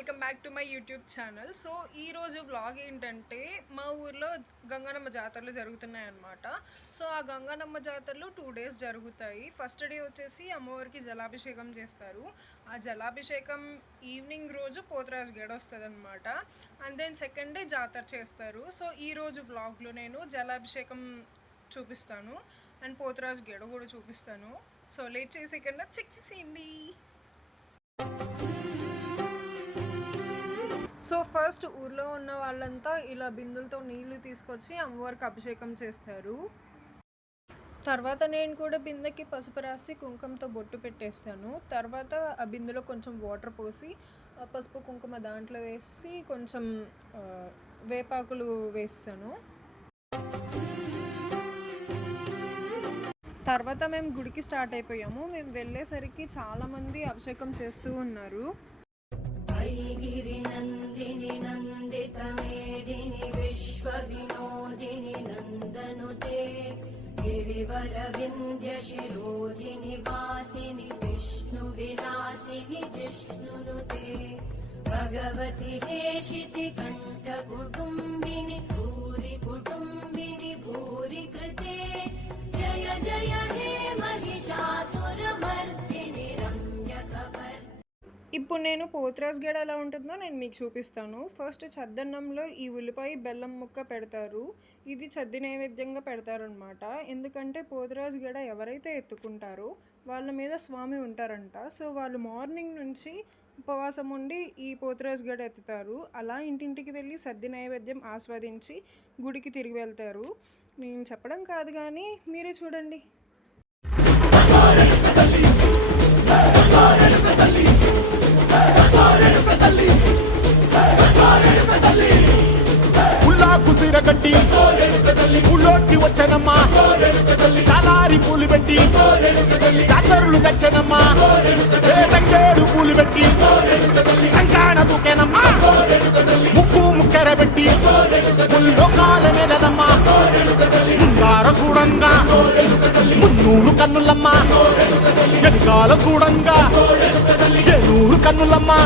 Welcome back to my YouTube channel. So ఈరోజు vlog ఏంటంటే మా ఊర్లో గంగనమ్మ జాతరలు జరుగుతున్నాయన్నమాట. సో ఆ గంగనమ్మ జాతరలు 2 days జరుగుతాయి. ఫస్ట్ డే వచ్చేసి అమ్మవారికి జలాభిషేకం చేస్తారు. ఆ జలాభిషేకం ఈవినింగ్ రోజు పోతరాజు గెడ వస్తుంది అనమాట. అండ్ దెన్ సెకండ్ డే జాతర చేస్తారు. సో ఈరోజు వ్లాగ్లో నేను జలాభిషేకం చూపిస్తాను అండ్ పోతరాజు గెడ కూడా చూపిస్తాను. సో లేట్ చేసి కన్నా చెక్ చేసేయండి. సో ఫస్ట్ ఊర్లో ఉన్న వాళ్ళంతా ఇలా బిందులతో నీళ్లు తీసుకొచ్చి అమ్మవారికి అభిషేకం చేస్తారు. తర్వాత నేను కూడా బిందెకి పసుపు రాసి కుంకుమతో బొట్టు పెట్టేస్తాను. తర్వాత ఆ బిందులో కొంచెం వాటర్ పోసి పసుపు కుంకుమ దాంట్లో వేసి కొంచెం వేపాకులు వేస్తాను. తర్వాత మేము గుడికి స్టార్ట్ అయిపోయాము. మేము వెళ్ళేసరికి చాలామంది అభిషేకం చేస్తూ ఉన్నారు. गिरिनन्दिनि नन्दितमेदिनि विश्वविनोदिनि नन्दनुते गिरिवरविन्द्यशिरोधिनि वासिनि विष्णुविलासिनि जिष्णुनुते भगवति हेशिति कण्ठकुटुम्बिनि भूरि कुटुम्बिनि भूरि कृते जय जय हे महिषासुरमर्दिनि रम्यकपर्. ఇప్పుడు నేను పోతరాజు గెడ ఎలా ఉంటుందో నేను మీకు చూపిస్తాను. ఫస్ట్ చద్దన్నంలో ఈ ఉల్లిపాయ బెల్లం ముక్క పెడతారు. ఇది చద్ది నైవేద్యంగా పెడతారనమాట. ఎందుకంటే పోతరాజు గెడ ఎవరైతే ఎత్తుకుంటారో వాళ్ళ మీద స్వామి ఉంటారంట. సో వాళ్ళు మార్నింగ్ నుంచి ఉపవాసం ఉండి ఈ పోతరాజు గెడ ఎత్తుతారు. అలా ఇంటింటికి వెళ్ళి సద్ది నైవేద్యం ఆస్వాదించి గుడికి తిరిగి వెళ్తారు. నేను చెప్పడం కాదు కానీ మీరే చూడండి. కుసిరగట్టి ఊళ్ళోకి వచ్చనమ్మా, తలారి పూలు పెట్టి జాతరులు తెచ్చనమ్మా, తంగేడు పూలు పెట్టి కంకాణ దూకేనమ్మా, ముక్కు ముక్కెర పెట్టి ముల్లోకాల మీదనమ్మా, ముంగార చూడంగా మున్నూరు కన్నులమ్మా, వెనకాల చూడంగా ఏనూరు కన్నులమ్మా.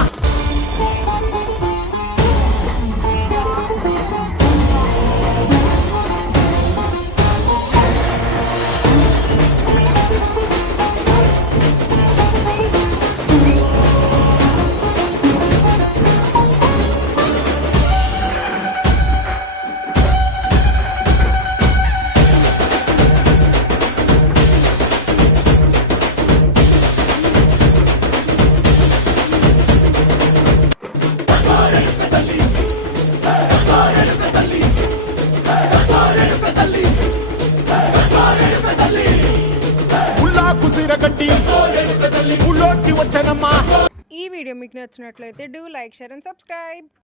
ఈ వీడియో మీకు నచ్చినట్లయితే do like, share and subscribe.